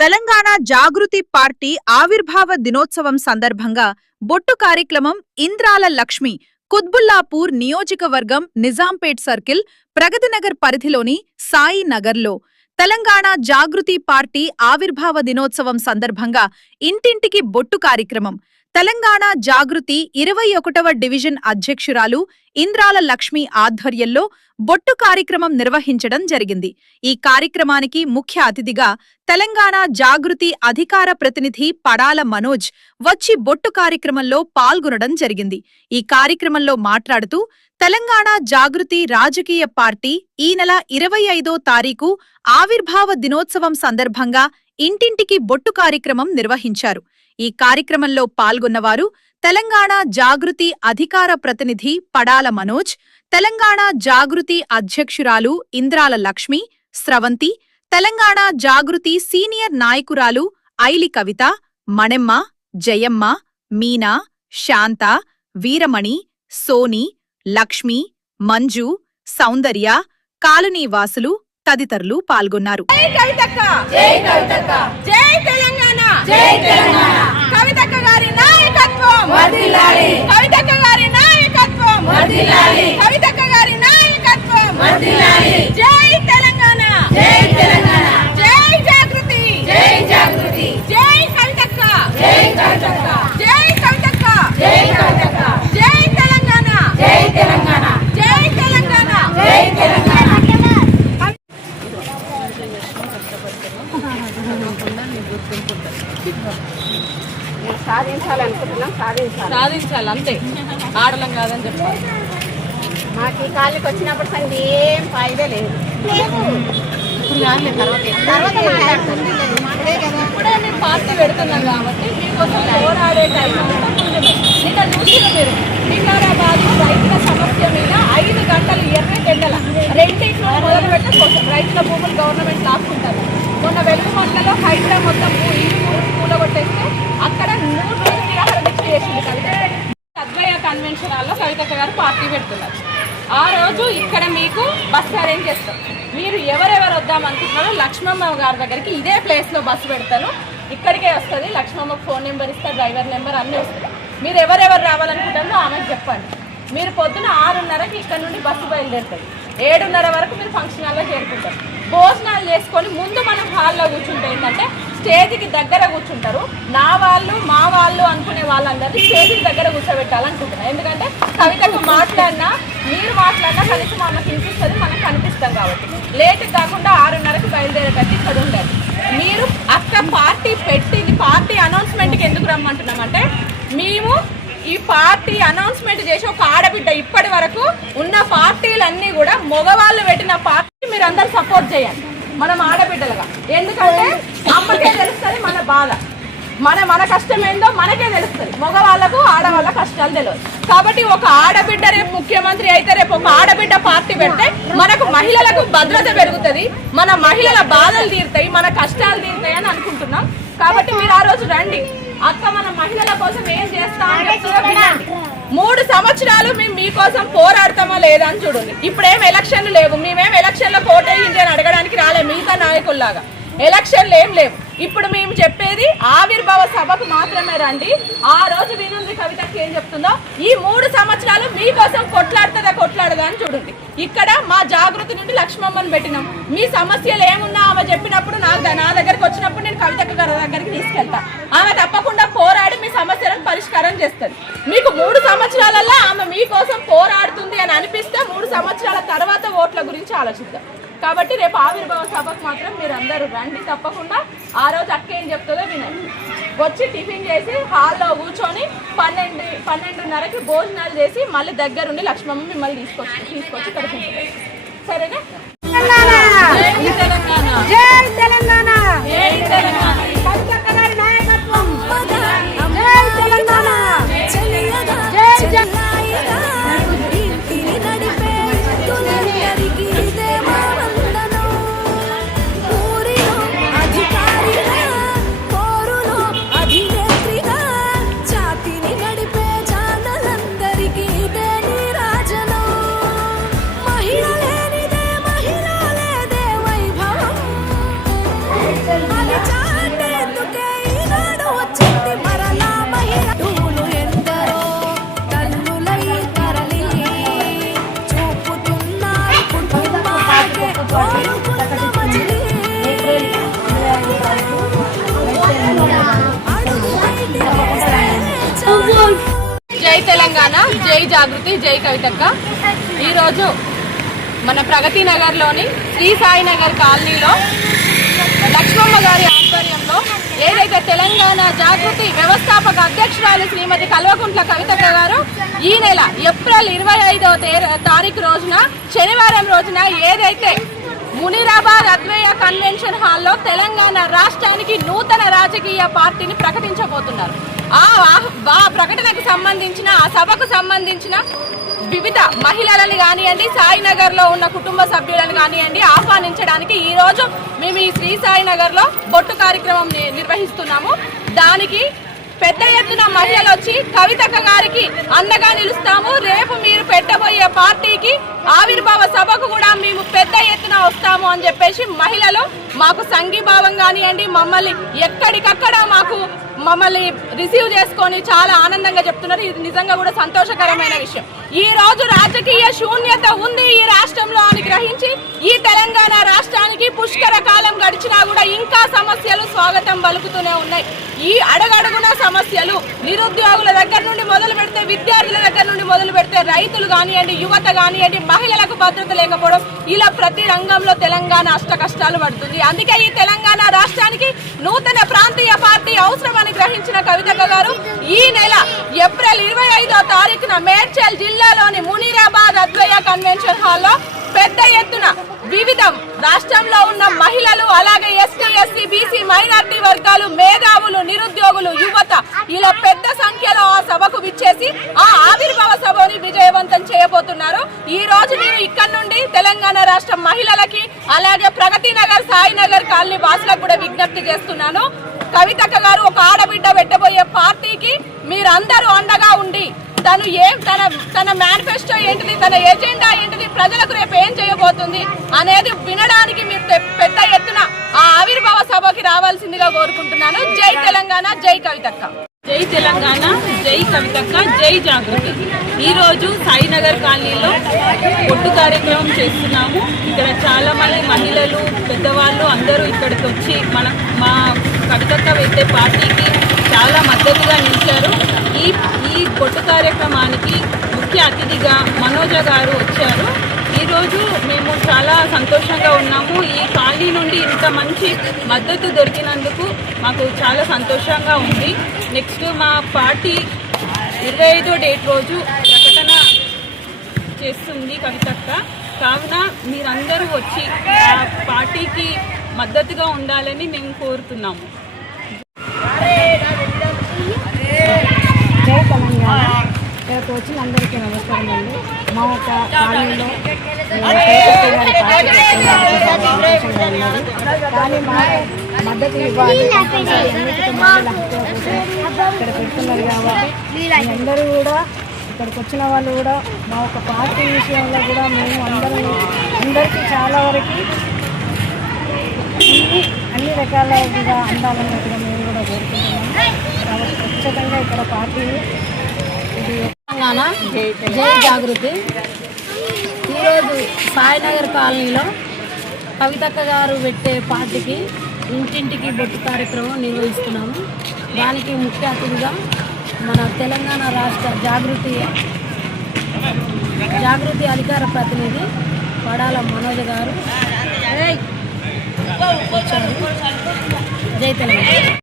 తెలంగాణ జాగృతి party ఆవిర్భావ దినోత్సవం సందర్భంగా బొట్టు కార్యక్రమం ఇంద్రాల లక్ష్మి కుత్బుల్లాపూర్ నియోజకవర్గం నిజాంపేట్ సర్కిల్ ప్రగతినగర్ పరిధిలోని సాయి నగర్లో తెలంగాణ జాగృతి పార్టీ ఆవిర్భావ దినోత్సవం సందర్భంగా ఇంటింటికి బొట్టు కార్యక్రమం తెలంగాణ జాగృతి 21వ డివిజన్ అధ్యక్షురాలు ఇంద్రాల లక్ష్మి ఆధ్వర్యంలో బొట్టు కార్యక్రమం నిర్వహించడం జరిగింది. ఈ కార్యక్రమానికి ముఖ్య అతిథిగా తెలంగాణ జాగృతి అధికార ప్రతినిధి పడాల మనోజ్ వచ్చి బొట్టు కార్యక్రమంలో పాల్గొనడం జరిగింది. ఈ కార్యక్రమంలో మాట్లాడుతూ తెలంగాణ జాగృతి రాజకీయ పార్టీ ఈ నెల 25వ తారీఖు ఆవిర్భావ దినోత్సవం సందర్భంగా ఇంటింటికి బొట్టు కార్యక్రమం నిర్వహించారు. ఈ కార్యక్రమంలో పాల్గొన్నవారు తెలంగాణ జాగృతి అధికార ప్రతినిధి పడాల మనోజ్, తెలంగాణ జాగృతి అధ్యక్షురాలు ఇంద్రాల లక్ష్మి, స్రవంతి, తెలంగాణ జాగృతి సీనియర్ నాయకురాలు ఐలి కవిత, మణెమ్మ, జయమ్మ, మీనా, శాంత, వీరమణి, సోని, లక్ష్మి, మంజు, సౌందర్య, కాలనీవాసులు తదితరులు పాల్గొన్నారు. కవితక్క గారి నాయకత్వం వర్ధిల్లాలి, కవితక్క గారి నాయకత్వం వర్ధిల్లాలి, కవితక్క గారి నాయకత్వం వర్ధిల్లాలి. జై తెలంగాణ, జై తెలంగాణ, జై జాగృతి, జై జాగృతి, జై కవితక్క, జై కవితక్క, జై కవితక్క, జై కవితక్క, జై తెలంగాణ, జై తెలంగాణ, జై తెలంగాణ, జై తెలంగాణ. సాధించాలనుకుంటున్నాం, సాధించాలి అంతే, ఆడలం కాదని చెప్పాలి. మాకు ఈ కాళ్ళకి వచ్చినప్పుడు సంగతి ఏం ఫాయిదా లేదు. ఇప్పుడే మేము పార్టీ పెడుతున్నాం కాబట్టి మీకోసం పోరాడే టైం నిన్న చూసిన మీరు వికారాబాద్ రైతుల సమస్య మీద 5 గంటలు ఎర్రగెండల రెండింటిలో మొదలు పెట్టే కోసం రైతుల భూములు గవర్నమెంట్ లాక్కుంటారు. మొన్న వెలుగుమండలో హైదరాబాద్ మొత్తం కూలగొట్టేస్తే అక్కడ 3 రోజులు నిరాహార దీక్ష చేసింది కవిత. అద్వయ కన్వెన్షన్ హాల్లో కవితక్క గారు పార్టీ పెడుతున్నారు. ఆ రోజు ఇక్కడ మీకు బస్సు అరేంజ్ చేస్తాం. మీరు ఎవరెవరు వద్దామనుకుంటున్నారో లక్ష్మమ్మ గారి దగ్గరికి ఇదే ప్లేస్లో బస్సు పెడతాను, ఇక్కడికే వస్తుంది. లక్ష్మమ్మకు ఫోన్ నెంబర్ ఇస్తారు, డ్రైవర్ నెంబర్ అన్నీ వస్తాయి. మీరు ఎవరెవరు రావాలనుకుంటారో ఆమెకు చెప్పండి. మీరు పొద్దున 6:30కి ఇక్కడ నుండి బస్సు బయలుదేరుతుంది. 7:30 వరకు మీరు ఫంక్షన్ హాల్లో చేరుకుంటారు. భోజనాలు చేసుకొని ముందు మనం హాల్లో కూర్చుంటే ఏంటంటే స్టేజ్కి దగ్గర కూర్చుంటారు. నా వాళ్ళు మా వాళ్ళు అనుకునే వాళ్ళందరినీ స్టేజ్కి దగ్గర కూర్చోబెట్టాలనుకుంటున్నాను. ఎందుకంటే కవితకు మాట్లాడినా మీరు మాట్లాడినా కనీసం ఆమెకు వినిపిస్తుంది, మనకు కనిపిస్తాం కాబట్టి. లేట్ కాకుండా 6:30కి బయలుదేరేటట్టు ఇక్కడ ఉండాలి. మీరు అక్క పార్టీ పెట్టింది, పార్టీ అనౌన్స్మెంట్కి ఎందుకు రమ్మంటున్నామంటే మేము ఈ పార్టీ అనౌన్స్మెంట్ చేసి ఒక ఆడబిడ్డ ఇప్పటి వరకు ఉన్న పార్టీలన్నీ కూడా మగవాళ్ళు పెట్టిన పార్టీ మీరు అందరు సపోర్ట్ చేయండి మనం ఆడబిడ్డలుగా. ఎందుకంటే అమ్మకే తెలుస్తుంది మన బాధ, మన కష్టం ఏందో మనకే తెలుస్తుంది. మగవాళ్ళకు ఆడవాళ్ళ కష్టాలు తెలియదు. కాబట్టి ఒక ఆడబిడ్డ రేపు ముఖ్యమంత్రి అయితే, రేపు ఒక ఆడబిడ్డ పార్టీ పెడితే మనకు మహిళలకు భద్రత పెరుగుతుంది, మన మహిళల బాధలు తీరుతాయి, మన కష్టాలు తీరుతాయి అని అనుకుంటున్నాం. కాబట్టి మీరు ఆ రోజు రండి. అక్క మన మహిళల కోసం ఏం చేస్తామని చెప్తుందో వినండి. 3 సంవత్సరాలు మేము మీకోసం పోరాడతామా లేదా అని చూడండి. ఇప్పుడేం ఎలక్షన్లు లేవు, మేమేం ఎలక్షన్లో ఓటేయింది అని అడగడానికి రాలే. మిగతా నాయకుల్లాగా ఎలక్షన్లు ఏం లేవు. ఇప్పుడు మేము చెప్పేది ఆవిర్భావ సభకు మాత్రమే రండి. ఆ రోజు వినుంది కవితకి ఏం చెప్తుందో. ఈ 3 సంవత్సరాలు మీకోసం కొట్లాడదా అని చూడండి. ఇక్కడ మా జాగృతి నుండి లక్ష్మమ్మని పెట్టినాం. మీ సమస్యలు ఏమున్నా ఆమె చెప్పినప్పుడు నా దగ్గరికి వచ్చినప్పుడు నేను కవితక్క గారి దగ్గరికి తీసుకెళ్తా. ఆమె తప్పకుండా పోరాడి మీ సమస్యలను పరిష్కారం చేస్తుంది. మీకు 3 సంవత్సరాలలో ఆమె మీకోసం పోరాడుతుంది అని అనిపిస్తే 3 సంవత్సరాల తర్వాత ఓట్ల గురించి ఆలోచిద్దాం. కాబట్టి రేపు ఆవిర్భావ సభకు మాత్రం మీరు అందరూ రండి తప్పకుండా. ఆ రోజు అక్క ఏం చెప్తుందో వినండి. వచ్చి టిఫిన్ చేసి హాల్లో కూర్చొని 12:30కి భోజనాలు చేసి మళ్ళీ దగ్గరుండి లక్ష్మమ్మ మిమ్మల్ని తీసుకొచ్చి ఇక్కడ కూర్చుంటారు. సరేనా? జై తెలంగాణ, జై తెలంగాణ, జై తెలంగాణ, కవితక్క గారి నాయకత్వం, జై తెలంగాణ, జై జై తెలంగాణ, జై జాగృతి, జై కవితక్క. ఈరోజు మన ప్రగతి నగర్లోని శ్రీ సాయి నగర్ కాలనీలో లక్ష్మమ్మ గారి ఆధ్వర్యంలో ఏదైతే తెలంగాణ జాగృతి వ్యవస్థాపక అధ్యక్షురాలు శ్రీమతి కల్వకుంట్ల కవితక్క గారు ఈ నెల ఏప్రిల్ 25వ తారీఖు రోజున శనివారం రోజున ఏదైతే మునీరాబాద్ అద్వైయ కన్వెన్షన్ హాల్లో తెలంగాణ రాష్ట్రానికి నూతన రాజకీయ పార్టీని ప్రకటించబోతున్నారు. ఆ ప్రకటనకు సంబంధించిన, ఆ సభకు సంబంధించిన వివిధ మహిళలను కానివ్వండి, సాయినగర్ లో ఉన్న కుటుంబ సభ్యులను కానివ్వండి ఆహ్వానించడానికి ఈ రోజు మేము ఈ శ్రీ సాయినగర్ లో బొట్టు కార్యక్రమం నిర్వహిస్తున్నాము. దానికి పెద్ద ఎత్తున మహిళలు వచ్చి కవితక్క గారికి అండగా నిలుస్తాము. రేపు మీరు పెట్టబోయే పార్టీకి ఆవిర్భావ సభకు కూడా మేము పెద్ద ఎత్తున వస్తాము అని చెప్పేసి మహిళలు మాకు సంఘీభావం కానివ్వండి, ఎక్కడికక్కడ మమ్మల్ని రిసీవ్ చేసుకొని చాలా ఆనందంగా చెప్తున్నారు. ఇది నిజంగా కూడా సంతోషకరమైన విషయం. ఈ రోజు రాజకీయ శూన్యత ఉంది ఈ రాష్ట్రంలో అని గ్రహించి ఈ తెలంగాణ రాష్ట్రానికి పుష్కర కాలం గడిచినా కూడా ఇంకా సమస్యలు స్వాగతం పలుకుతూనే ఉన్నాయి. ఈ అడగడుగున సమస్యలు నిరుద్యోగుల దగ్గర నుండి మొదలు పెడితే, విద్యార్థుల దగ్గర నుండి మొదలు పెడితే, రైతులు కానివ్వండి, యువత కానివ్వండి, మహిళలకు భద్రత లేకపోవడం, ఇలా ప్రతి రంగంలో తెలంగాణ అష్ట కష్టాలు పడుతుంది. అందుకే ఈ తెలంగాణ రాష్ట్రానికి నూతన ప్రాంతీయ పార్టీ అవసరమని గ్రహించిన కవితక్క గారు ఈ నెల ఏప్రిల్ 25వ తారీఖున మేడ్చల్ జిల్లాలోని మునీరాబాద్ అద్వైయ కన్వెన్షన్ హాల్లో పెద్ద ఎత్తున వివిధ రాష్ట్రంలో ఉన్న మహిళలు, అలాగే ఎస్టీ, ఎస్సీ, బీసీ, మైనార్టీ వర్గాలు, మేధావులు, నిరుద్యోగులు, యువత ఇలా పెద్ద సంఖ్యలో ఆ సభకు విచ్చేసి ఆ ఆవిర్భావ సభని విజయవంతం చేయబోతున్నారు. ఈ రోజు నేను ఇక్కడ నుండి తెలంగాణ రాష్ట్ర మహిళలకి, అలాగే ప్రగతి నగర్, సాయినగర్ కాలనీ వాసులకు కూడా విజ్ఞప్తి చేస్తున్నాను. కవితక్క గారు ఒక ఆడబిడ్డ పెట్టబోయే పార్టీకి మీరందరూ అండగా ఉండి తన మేనిఫెస్టో ఏంటిది, తన ఎజెండా ఏంటిది, ప్రజలకు రేపు ఏం చేయబోతుంది అనేది వినడానికి మీరు పెద్ద ఎత్తున ఆ ఆవిర్భావ సభకి రావాల్సిందిగా కోరుకుంటున్నాను. జై తెలంగాణ, జై కవితక్క. జై తెలంగాణ, జై కవితక్క, జై జాగృతి. ఈరోజు సాయినగర్ కాలనీలో పొట్టు కార్యక్రమం చేస్తున్నాము. ఇక్కడ చాలా మంది మహిళలు, పెద్దవాళ్ళు అందరూ ఇక్కడికి వచ్చి మా కవితక్క పెట్టే పార్టీకి చాలా మద్దతుగా నిలిచారు. ఈ పొట్టు కార్యక్రమానికి ముఖ్య అతిథిగా మనోజ గారు వచ్చారు. ఈరోజు మేము చాలా సంతోషంగా ఉన్నాము. ఈ కాలనీ నుండి ఇంత మంచి మద్దతు దొరికినందుకు మాకు చాలా సంతోషంగా ఉంది. నెక్స్ట్ మా పార్టీ 25వ డేట్ రోజు ప్రకటన చేస్తుంది కవితక్క. కావున మీరందరూ వచ్చి ఆ పార్టీకి మద్దతుగా ఉండాలని మేము కోరుతున్నాము. జై తెలంగాణ. ఇక్కడికి వచ్చిన అందరికీ నమస్కారం అండి. మా ఒక కాలనీలో కానీ మా మద్దతు ఇవ్వాలి, అన్నిటికీ మహిళల ఇక్కడ పెడుతున్నారు కాబట్టి అందరూ కూడా ఇక్కడికి వచ్చిన వాళ్ళు కూడా మా ఒక పార్టీ విషయంలో కూడా మేము అందరికీ చాలా వరకు అన్ని రకాలుగా అందాలన్నట్టుగా మేము కూడా కోరుకుంటున్నాము. కాబట్టి ఖచ్చితంగా ఇక్కడ పార్టీని తెలంగాణ, జై జాగృతి. ఈరోజు సాయినగర్ కాలనీలో కవితక్క గారు పెట్టే పార్టీకి ఇంటింటికి బొట్టు కార్యక్రమం నిర్వహిస్తున్నాము. దానికి ముఖ్య అతిథిగా మన తెలంగాణ రాష్ట్ర జాగృతి అధికార ప్రతినిధి పడాల మనోజ్ గారు వచ్చారు. జై తెలంగాణ.